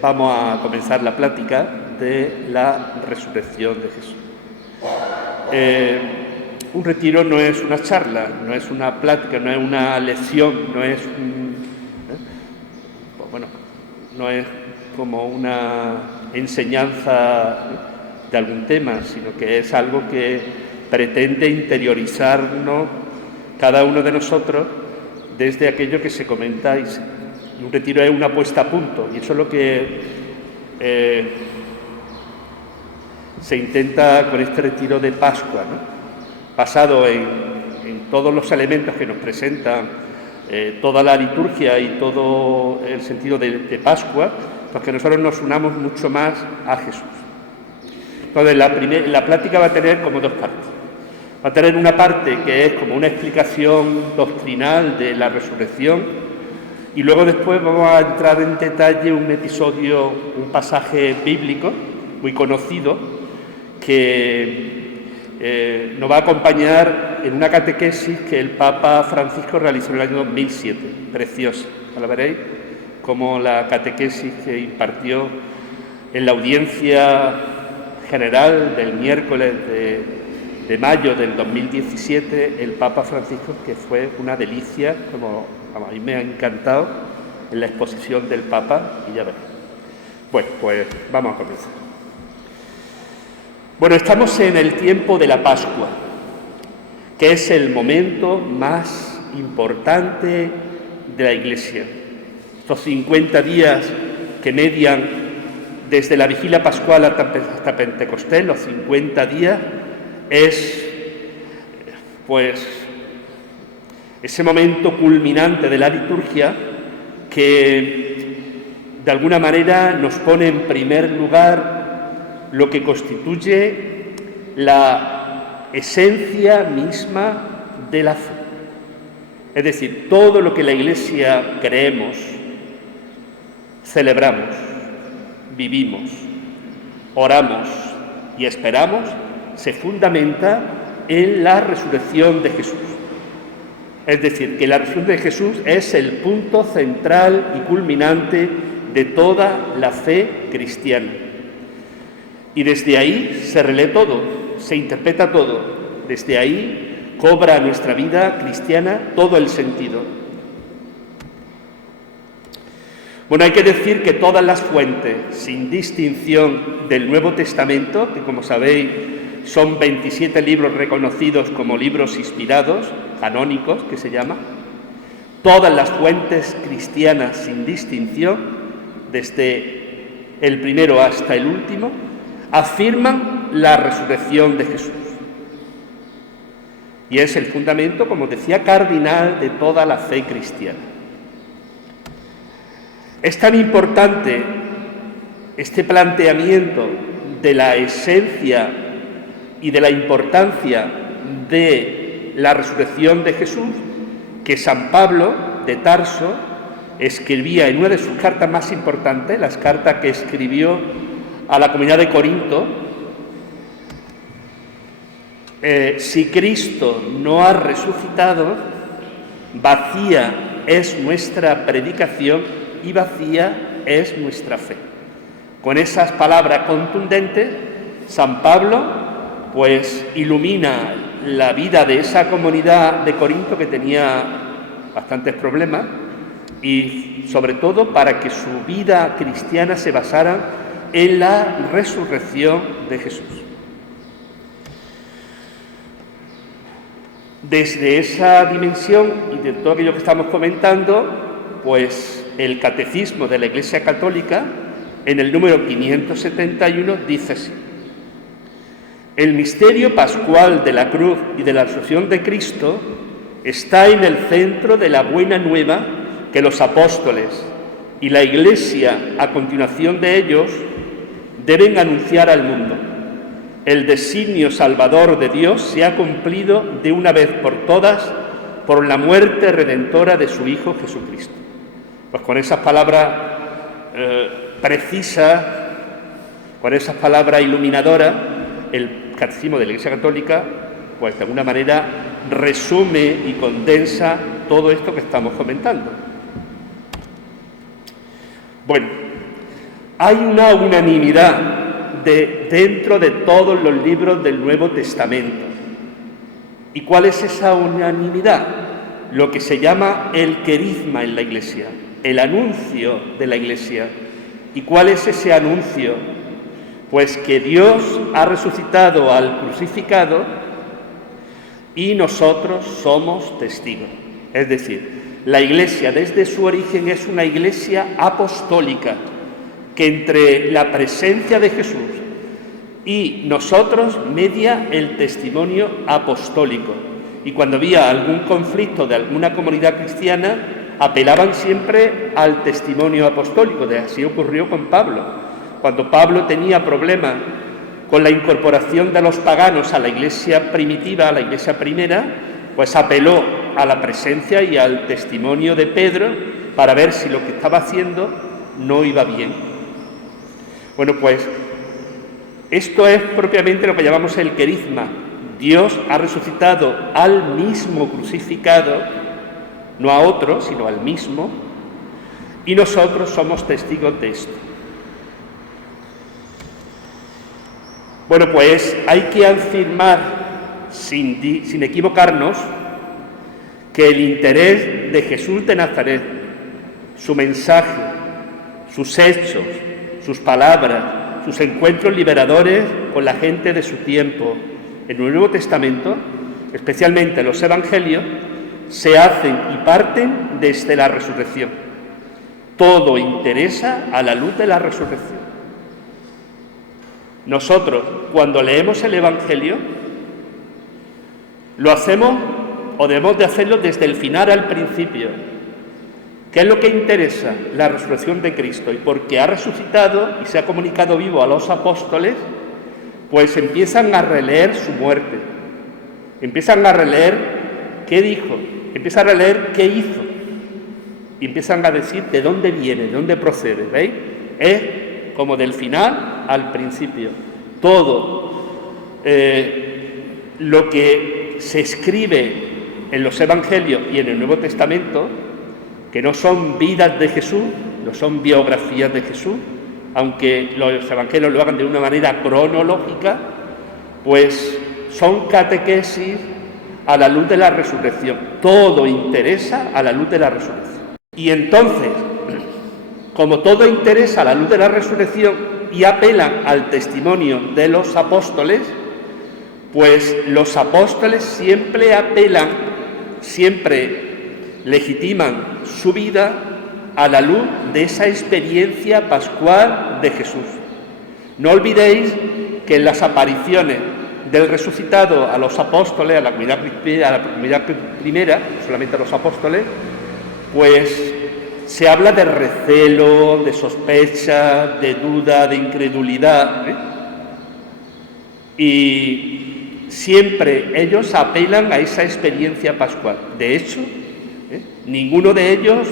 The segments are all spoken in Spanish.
vamos a comenzar la plática de la resurrección de Jesús. Un retiro no es una charla, no es una plática, no es una lección, no es no es como una enseñanza de algún tema, sino que es algo que pretende interiorizarnos cada uno de nosotros desde aquello que se comenta. Y un retiro es una puesta a punto, y eso es lo que se intenta con este retiro de Pascua, ¿no? Basado en todos los elementos que nos presentan toda la liturgia y todo el sentido de Pascua, pues que nosotros nos unamos mucho más a Jesús. Entonces, la plática va a tener como dos partes. Va a tener una parte que es como una explicación doctrinal de la resurrección, y luego después vamos a entrar en detalle un episodio, un pasaje bíblico muy conocido que nos va a acompañar en una catequesis que el Papa Francisco realizó en el año 2007, preciosa. La veréis como la catequesis que impartió en la audiencia general del miércoles de mayo del 2017 el Papa Francisco, que fue una delicia, como a mí me ha encantado en la exposición del Papa, y ya veréis. Bueno, pues vamos a comenzar. Bueno, estamos en el tiempo de la Pascua, que es el momento más importante de la Iglesia. Estos 50 días que median desde la vigilia pascual hasta Pentecostés, los 50 días, es pues ese momento culminante de la liturgia que de alguna manera nos pone en primer lugar lo que constituye la esencia misma de la fe. Es decir, todo lo que la Iglesia creemos, celebramos, vivimos, oramos y esperamos, se fundamenta en la resurrección de Jesús. Es decir, que la resurrección de Jesús es el punto central y culminante de toda la fe cristiana. Y desde ahí se relee todo, se interpreta todo. Desde ahí cobra nuestra vida cristiana todo el sentido. Bueno, hay que decir que todas las fuentes, sin distinción, del Nuevo Testamento, que como sabéis son 27 libros reconocidos como libros inspirados, canónicos, que se llama, todas las fuentes cristianas sin distinción, desde el primero hasta el último, afirman la resurrección de Jesús. Y es el fundamento, como decía, cardinal de toda la fe cristiana. Es tan importante este planteamiento de la esencia y de la importancia de la resurrección de Jesús, que San Pablo de Tarso escribía en una de sus cartas más importantes, las cartas que escribió a la comunidad de Corinto: si Cristo no ha resucitado, vacía es nuestra predicación y vacía es nuestra fe. Con esas palabras contundentes, San Pablo pues ilumina la vida de esa comunidad de Corinto, que tenía bastantes problemas, y sobre todo para que su vida cristiana se basara en la resurrección de Jesús. Desde esa dimensión y de todo aquello que estamos comentando, pues el Catecismo de la Iglesia Católica, en el número 571, dice así: el misterio pascual de la cruz y de la resurrección de Cristo está en el centro de la buena nueva que los apóstoles y la Iglesia, a continuación de ellos, deben anunciar al mundo. El designio salvador de Dios se ha cumplido de una vez por todas por la muerte redentora de su Hijo Jesucristo. Pues con esas palabras precisas, con esas palabras iluminadoras, el Catecismo de la Iglesia Católica, pues de alguna manera resume y condensa todo esto que estamos comentando. Bueno, hay una unanimidad dentro de todos los libros del Nuevo Testamento. ¿Y cuál es esa unanimidad? Lo que se llama el querigma en la Iglesia, el anuncio de la Iglesia. ¿Y cuál es ese anuncio? Pues que Dios ha resucitado al crucificado y nosotros somos testigos. Es decir, la Iglesia desde su origen es una Iglesia apostólica, que entre la presencia de Jesús y nosotros media el testimonio apostólico. Y cuando había algún conflicto de alguna comunidad cristiana, apelaban siempre al testimonio apostólico. Así ocurrió con Pablo. Cuando Pablo tenía problemas con la incorporación de los paganos a la iglesia primitiva, a la iglesia primera, pues apeló a la presencia y al testimonio de Pedro para ver si lo que estaba haciendo no iba bien. Bueno, pues esto es propiamente lo que llamamos el querigma. Dios ha resucitado al mismo crucificado, no a otro, sino al mismo, y nosotros somos testigos de esto. Bueno, pues hay que afirmar, sin equivocarnos, que el interés de Jesús de Nazaret, su mensaje, sus hechos, sus palabras, sus encuentros liberadores con la gente de su tiempo, en el Nuevo Testamento, especialmente los Evangelios, se hacen y parten desde la resurrección. Todo interesa a la luz de la resurrección. Nosotros, cuando leemos el Evangelio, lo hacemos o debemos de hacerlo desde el final al principio. ¿Qué es lo que interesa? La resurrección de Cristo. Y porque ha resucitado y se ha comunicado vivo a los apóstoles, pues empiezan a releer su muerte, empiezan a releer qué dijo, empiezan a releer qué hizo, y empiezan a decir de dónde viene, de dónde procede, ¿veis? Es como del final al principio. Todo lo que se escribe en los Evangelios y en el Nuevo Testamento, que no son vidas de Jesús, no son biografías de Jesús, aunque los Evangelios lo hagan de una manera cronológica, pues son catequesis a la luz de la resurrección. Todo interesa a la luz de la resurrección. Y entonces, como todo interesa a la luz de la resurrección y apelan al testimonio de los apóstoles, pues los apóstoles siempre apelan, siempre legitiman su vida a la luz de esa experiencia pascual de Jesús. No olvidéis que en las apariciones del resucitado a los apóstoles, a la comunidad primera, solamente a los apóstoles, pues se habla de recelo, de sospecha, de duda, de incredulidad, y siempre ellos apelan a esa experiencia pascual. De hecho, ninguno de ellos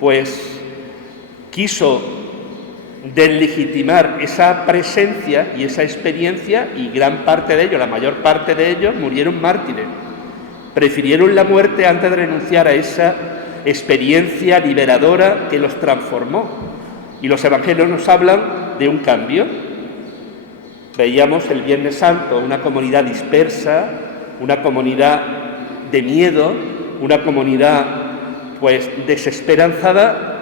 pues quiso deslegitimar esa presencia y esa experiencia, y gran parte de ellos, la mayor parte de ellos, murieron mártires. Prefirieron la muerte antes de renunciar a esa experiencia liberadora que los transformó. Y los Evangelios nos hablan de un cambio. Veíamos el Viernes Santo una comunidad dispersa, una comunidad de miedo, una comunidad pues desesperanzada.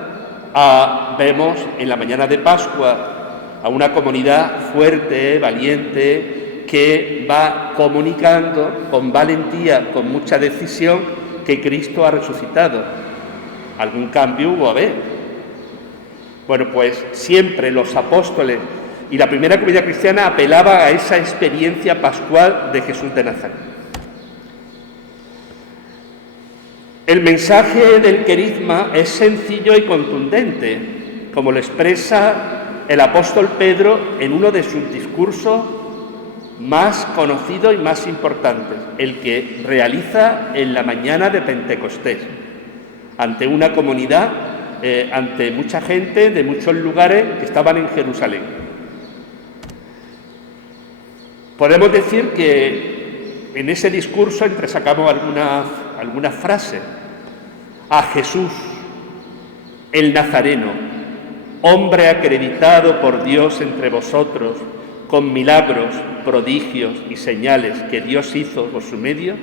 Vemos en la mañana de Pascua a una comunidad fuerte, valiente, que va comunicando con valentía, con mucha decisión, que Cristo ha resucitado. Algún cambio hubo a ver. Bueno, pues siempre los apóstoles y la primera comunidad cristiana apelaba a esa experiencia pascual de Jesús de Nazaret. El mensaje del querigma es sencillo y contundente, como lo expresa el apóstol Pedro en uno de sus discursos más conocidos y más importantes, el que realiza en la mañana de Pentecostés, ante una comunidad, ante mucha gente de muchos lugares que estaban en Jerusalén. Podemos decir que en ese discurso entresacamos algunas frases. A Jesús, el Nazareno, hombre acreditado por Dios entre vosotros, con milagros, prodigios y señales que Dios hizo por su medio,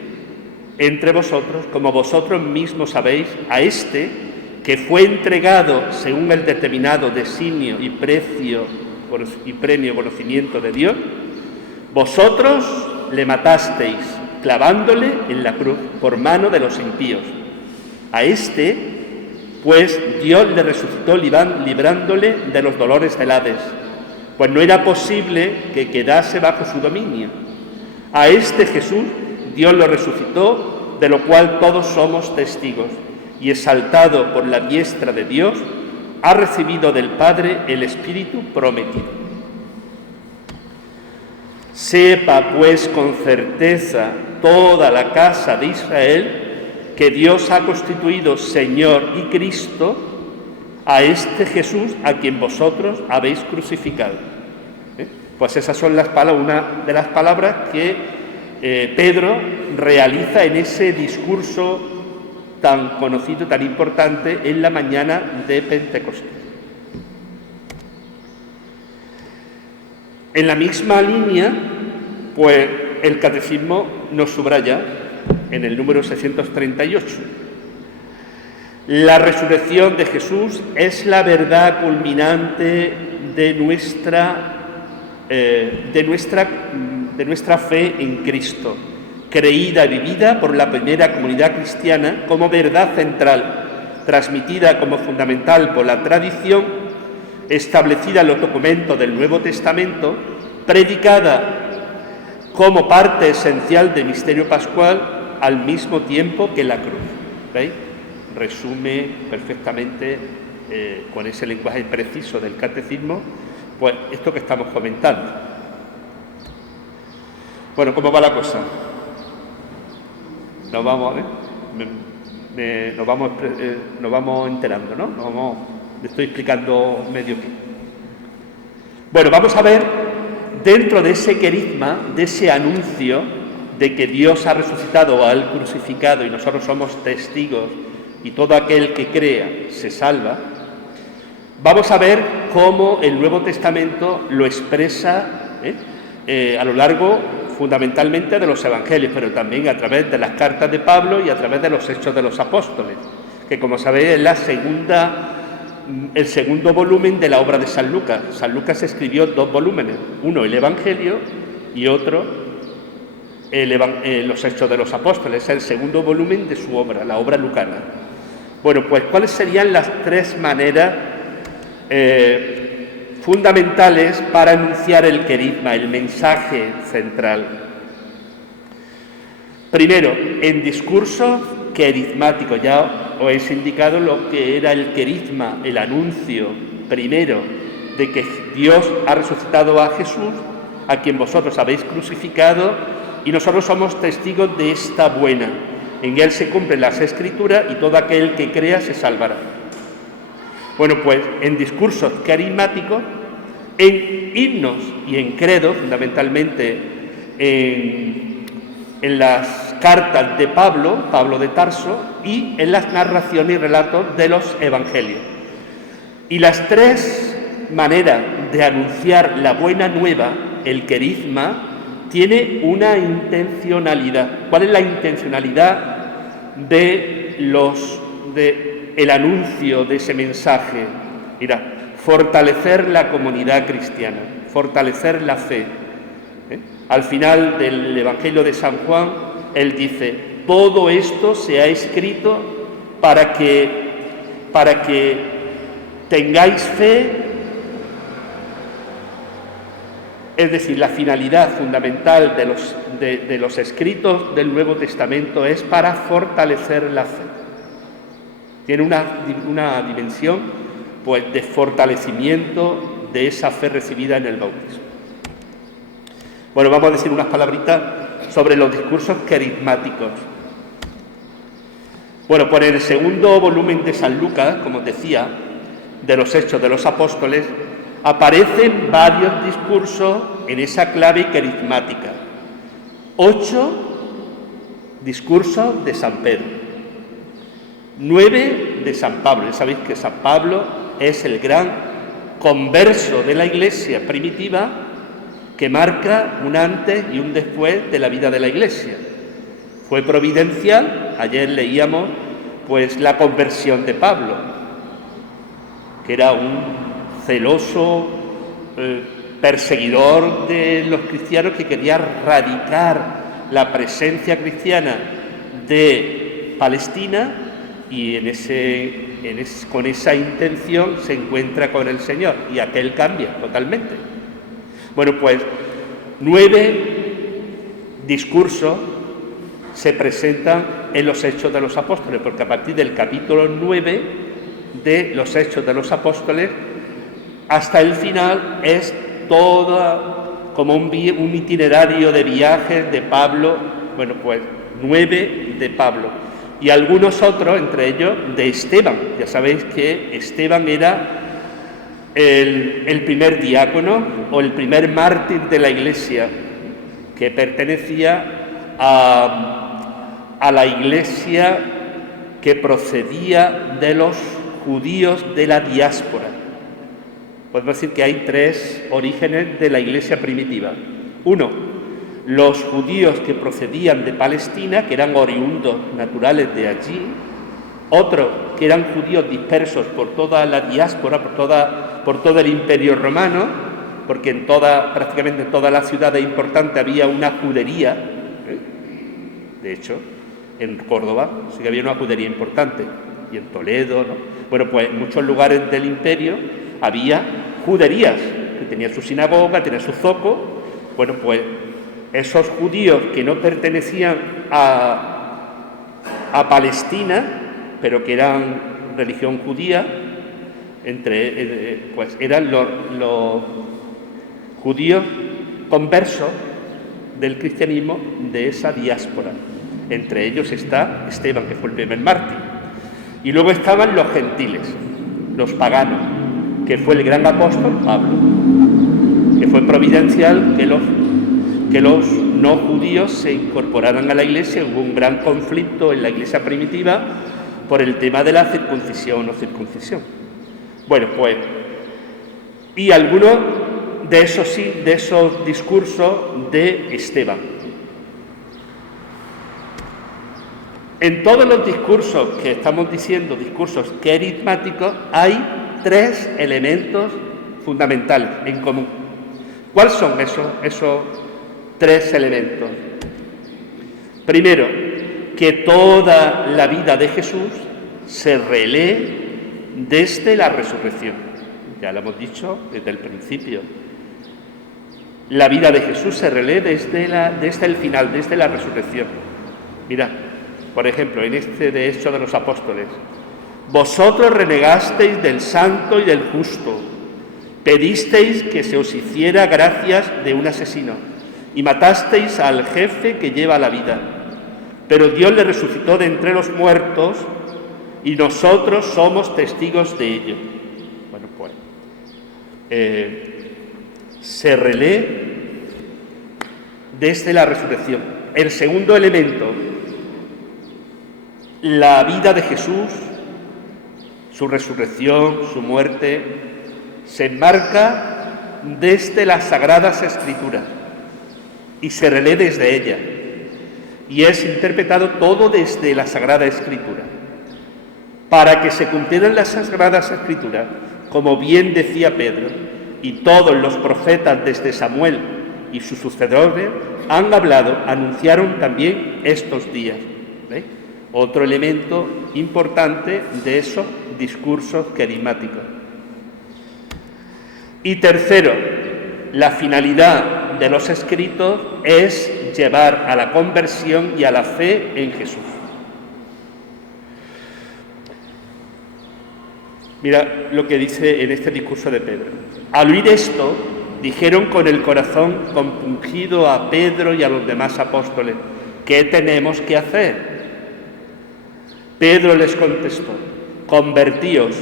entre vosotros, como vosotros mismos sabéis, a este que fue entregado según el determinado designio y premio conocimiento de Dios, vosotros le matasteis, clavándole en la cruz por mano de los impíos. A este, pues, Dios le resucitó librándole de los dolores del Hades, pues no era posible que quedase bajo su dominio. A este Jesús Dios lo resucitó, de lo cual todos somos testigos, y exaltado por la diestra de Dios, ha recibido del Padre el Espíritu prometido. Sepa, pues, con certeza toda la casa de Israel que Dios ha constituido Señor y Cristo a este Jesús a quien vosotros habéis crucificado. Pues esas son una de las palabras que Pedro realiza en ese discurso tan conocido, tan importante, en la mañana de Pentecostés. En la misma línea, pues el Catecismo nos subraya en el número 638. La resurrección de Jesús es la verdad culminante de nuestra fe en Cristo, creída y vivida por la primera comunidad cristiana como verdad central, transmitida como fundamental por la tradición, establecida en los documentos del Nuevo Testamento, predicada como parte esencial del misterio pascual al mismo tiempo que la cruz. ¿Veis? Resume perfectamente con ese lenguaje preciso del catecismo, pues esto que estamos comentando. Bueno, ¿cómo va la cosa? Nos vamos enterando, ¿no? Le estoy explicando medio qué. Bueno, vamos a ver, dentro de ese querigma, de ese anuncio de que Dios ha resucitado al crucificado y nosotros somos testigos y todo aquel que crea se salva, vamos a ver cómo el Nuevo Testamento lo expresa a lo largo fundamentalmente de los Evangelios, pero también a través de las cartas de Pablo y a través de los Hechos de los Apóstoles, que como sabéis es el segundo volumen de la obra de San Lucas. San Lucas escribió 2 volúmenes, uno el Evangelio y otro los Hechos de los Apóstoles, es el segundo volumen de su obra, la obra lucana. Bueno, pues ¿cuáles serían las 3 maneras fundamentales para anunciar el querigma, el mensaje central? Primero, en discursos querigmáticos. Ya os he indicado lo que era el querigma, el anuncio primero de que Dios ha resucitado a Jesús, a quien vosotros habéis crucificado, y nosotros somos testigos de esta buena. En él se cumplen las Escrituras y todo aquel que crea se salvará. Bueno, pues en discursos carismáticos, en himnos y en credos, fundamentalmente en las cartas de Pablo de Tarso, y en las narraciones y relatos de los Evangelios. Y las 3 maneras de anunciar la buena nueva, el querigma, tiene una intencionalidad. ¿Cuál es la intencionalidad el anuncio de ese mensaje? Mira, fortalecer la comunidad cristiana, fortalecer la fe. Al final del Evangelio de San Juan, él dice: todo esto se ha escrito para que tengáis fe. Es decir, la finalidad fundamental de los escritos del Nuevo Testamento es para fortalecer la fe. Tiene una dimensión, pues, de fortalecimiento de esa fe recibida en el bautismo. Bueno, vamos a decir unas palabritas sobre los discursos querigmáticos. Bueno, pues en el segundo volumen de San Lucas, como os decía, de los Hechos de los Apóstoles, aparecen varios discursos en esa clave querigmática. 8 discursos de San Pedro, 9 de San Pablo. Ya sabéis que San Pablo es el gran converso de la Iglesia primitiva que marca un antes y un después de la vida de la Iglesia. Fue providencial. Ayer leíamos pues la conversión de Pablo, que era un celoso perseguidor de los cristianos que quería radicar la presencia cristiana de Palestina, y con esa intención se encuentra con el Señor, y aquel cambia totalmente. Bueno, pues 9 discursos se presentan en los Hechos de los Apóstoles, porque a partir del capítulo 9 de los Hechos de los Apóstoles hasta el final es todo como un itinerario de viajes de Pablo. Bueno, pues 9 de Pablo y algunos otros, entre ellos de Esteban. Ya sabéis que Esteban era el primer diácono o el primer mártir de la Iglesia, que pertenecía a la Iglesia que procedía de los judíos de la diáspora. Podemos decir que hay 3 orígenes de la Iglesia primitiva. Uno, los judíos que procedían de Palestina, que eran oriundos naturales de allí. Otro, que eran judíos dispersos por toda la diáspora, por todo el Imperio Romano, porque prácticamente en todas las ciudades importantes había una judería. De hecho, en Córdoba sí que había una judería importante, y en Toledo, ¿no? Bueno, pues en muchos lugares del imperio había juderías, que tenían su sinagoga, tenían su zoco. Bueno, pues esos judíos que no pertenecían a Palestina, pero que eran religión judía, pues eran los judíos conversos del cristianismo de esa diáspora. Entre ellos está Esteban, que fue el primer mártir. Y luego estaban los gentiles, los paganos, que fue el gran apóstol Pablo, que fue providencial que los no judíos se incorporaran a la Iglesia. Hubo un gran conflicto en la Iglesia primitiva por el tema de la circuncisión o circuncisión. Bueno, pues, y algunos de esos discursos de Esteban. En todos los discursos que estamos diciendo, discursos carismáticos, hay 3 elementos fundamentales en común. ¿Cuáles son esos 3 elementos? Primero, que toda la vida de Jesús se relee desde la resurrección. Ya lo hemos dicho desde el principio. La vida de Jesús se relee desde el final, desde la resurrección. Mirad, por ejemplo, en de Hechos de los Apóstoles: vosotros renegasteis del santo y del justo, pedisteis que se os hiciera gracias de un asesino, y matasteis al jefe que lleva la vida. Pero Dios le resucitó de entre los muertos, y nosotros somos testigos de ello. Bueno, pues se relee desde la resurrección. El segundo elemento, la vida de Jesús, su resurrección, su muerte, se enmarca desde las Sagradas Escrituras y se relee desde ella, y es interpretado todo desde la Sagrada Escritura. Para que se cumplieran las Sagradas Escrituras, como bien decía Pedro, y todos los profetas desde Samuel y sus sucesores han hablado, anunciaron también estos días. ¿Veis? Otro elemento importante de esos discursos carismáticos. Y tercero, la finalidad de los escritos es llevar a la conversión y a la fe en Jesús. Mira lo que dice en este discurso de Pedro. Al oír esto, dijeron con el corazón compungido a Pedro y a los demás apóstoles: ¿qué tenemos que hacer? Pedro les contestó: convertíos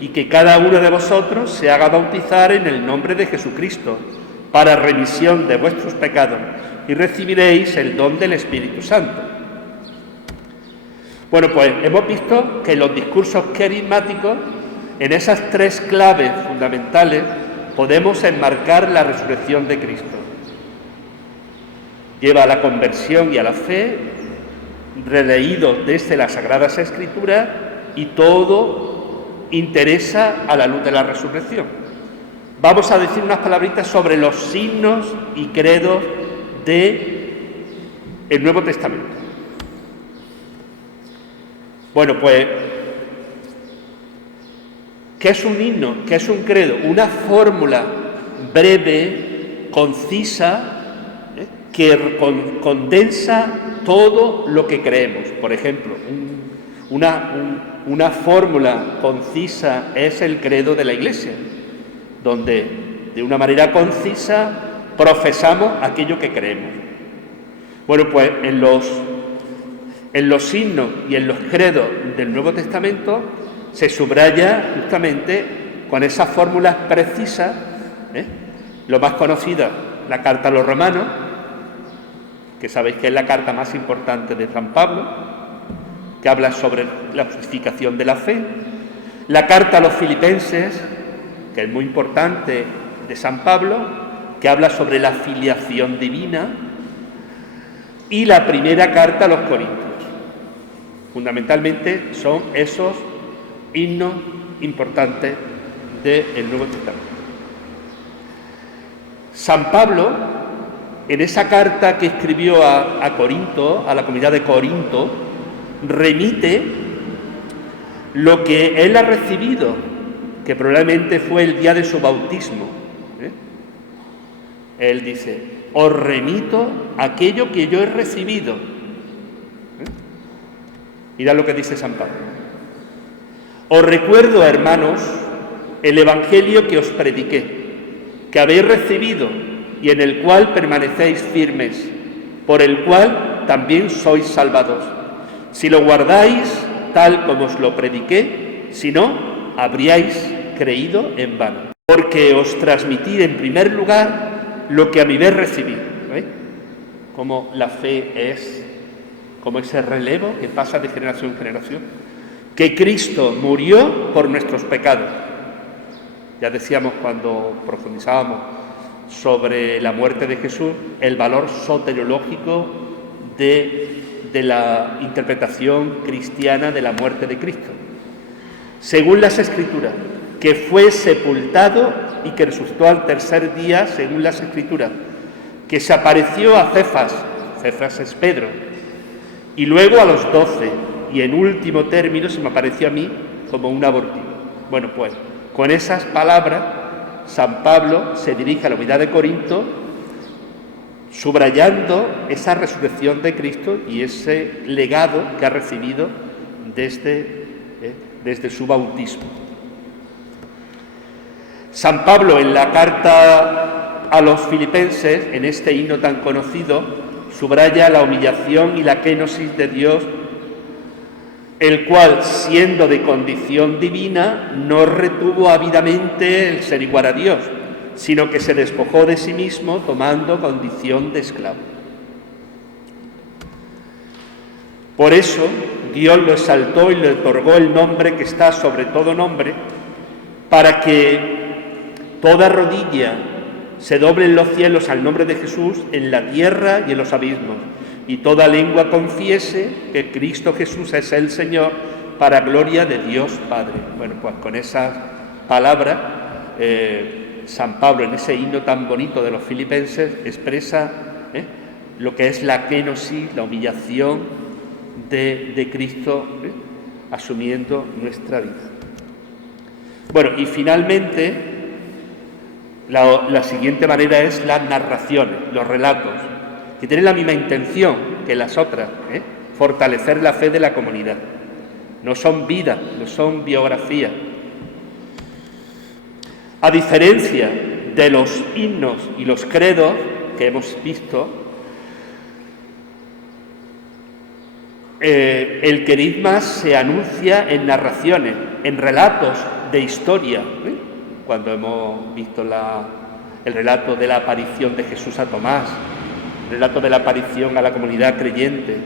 y que cada uno de vosotros se haga bautizar en el nombre de Jesucristo para remisión de vuestros pecados, y recibiréis el don del Espíritu Santo. Bueno, pues hemos visto que los discursos carismáticos En esas tres claves fundamentales podemos enmarcar la resurrección de Cristo. Lleva a la conversión y a la fe, releído desde las Sagradas Escrituras, y todo interesa a la luz de la resurrección. Vamos a decir unas palabritas sobre los signos y credos del Nuevo Testamento. Bueno, pues, ¿qué es un himno? ¿Qué es un credo? Una fórmula breve, concisa, que condensa todo lo que creemos. Por ejemplo, una fórmula concisa es el credo de la Iglesia, donde de una manera concisa profesamos aquello que creemos. Bueno, pues en los signos y en los credos del Nuevo Testamento se subraya justamente con esas fórmulas precisas, lo más conocida, la carta a los Romanos, que sabéis que es la carta más importante de San Pablo, que habla sobre la justificación de la fe, la carta a los Filipenses, que es muy importante, de San Pablo, que habla sobre la filiación divina, y la primera carta a los Corintios. Fundamentalmente son esos himnos importantes del Nuevo Testamento. San Pablo, en esa carta que escribió a Corinto, a la comunidad de Corinto, remite lo que él ha recibido, que probablemente fue el día de su bautismo. Él dice: os remito aquello que yo he recibido. Mirad lo que dice San Pablo. Os recuerdo, hermanos, el evangelio que os prediqué, que habéis recibido y en el cual permanecéis firmes, por el cual también sois salvados. Si lo guardáis tal como os lo prediqué, si no, habríais creído en vano. Porque os transmití en primer lugar lo que a mi vez recibí. ¿Veis? Como la fe es como ese relevo que pasa de generación en generación. Que Cristo murió por nuestros pecados. Ya decíamos cuando profundizábamos sobre la muerte de Jesús, el valor soteriológico de la interpretación cristiana de la muerte de Cristo. Según las Escrituras, que fue sepultado y que resucitó al tercer día, según las Escrituras, que se apareció a Cefas, Cefas es Pedro, y luego a los 12, y en último término se me apareció a mí como un abortivo. Bueno, pues con esas palabras San Pablo se dirige a la unidad de Corinto, subrayando esa resurrección de Cristo y ese legado que ha recibido desde su bautismo. San Pablo, en la carta a los Filipenses, en este himno tan conocido, subraya la humillación y la kenosis de Dios, el cual, siendo de condición divina, no retuvo ávidamente el ser igual a Dios, sino que se despojó de sí mismo tomando condición de esclavo. Por eso Dios lo exaltó y le otorgó el nombre que está sobre todo nombre, para que toda rodilla se doble en los cielos al nombre de Jesús, en la tierra y en los abismos, y toda lengua confiese que Cristo Jesús es el Señor, para gloria de Dios Padre. Bueno, pues con esas palabras, San Pablo, en ese himno tan bonito de los Filipenses, expresa lo que es la kenosis, la humillación de Cristo, asumiendo nuestra vida. Bueno, y finalmente, la siguiente manera es las narraciones, los relatos, que tienen la misma intención que las otras, fortalecer la fe de la comunidad. No son vidas, no son biografías. A diferencia de los himnos y los credos que hemos visto, el querigma se anuncia en narraciones, en relatos de historia. Cuando hemos visto el relato de la aparición de Jesús a Tomás, el relato de la aparición a la comunidad creyente,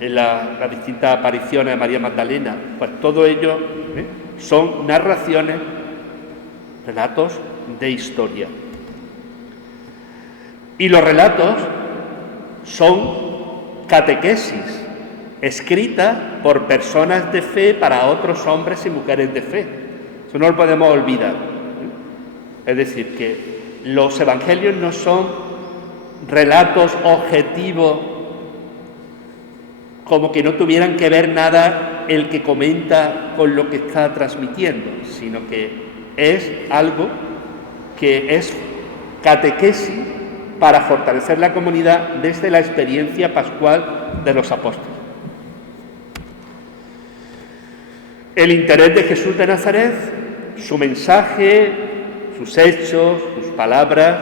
en las distintas apariciones a María Magdalena, pues todo ello son narraciones, relatos de historia. Y los relatos son catequesis, escritas por personas de fe para otros hombres y mujeres de fe. Eso no lo podemos olvidar. Es decir, que los evangelios no son relatos objetivos, como que no tuvieran que ver nada el que comenta con lo que está transmitiendo, sino que es algo que es catequesis para fortalecer la comunidad desde la experiencia pascual de los apóstoles. El interés de Jesús de Nazaret, su mensaje, sus hechos, sus palabras,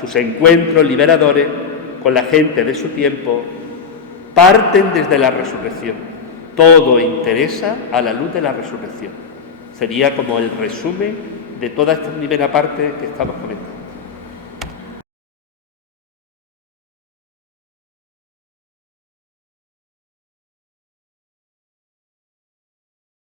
sus encuentros liberadores con la gente de su tiempo, parten desde la resurrección. Todo interesa a la luz de la resurrección. Sería como el resumen de toda esta primera parte que estamos comentando.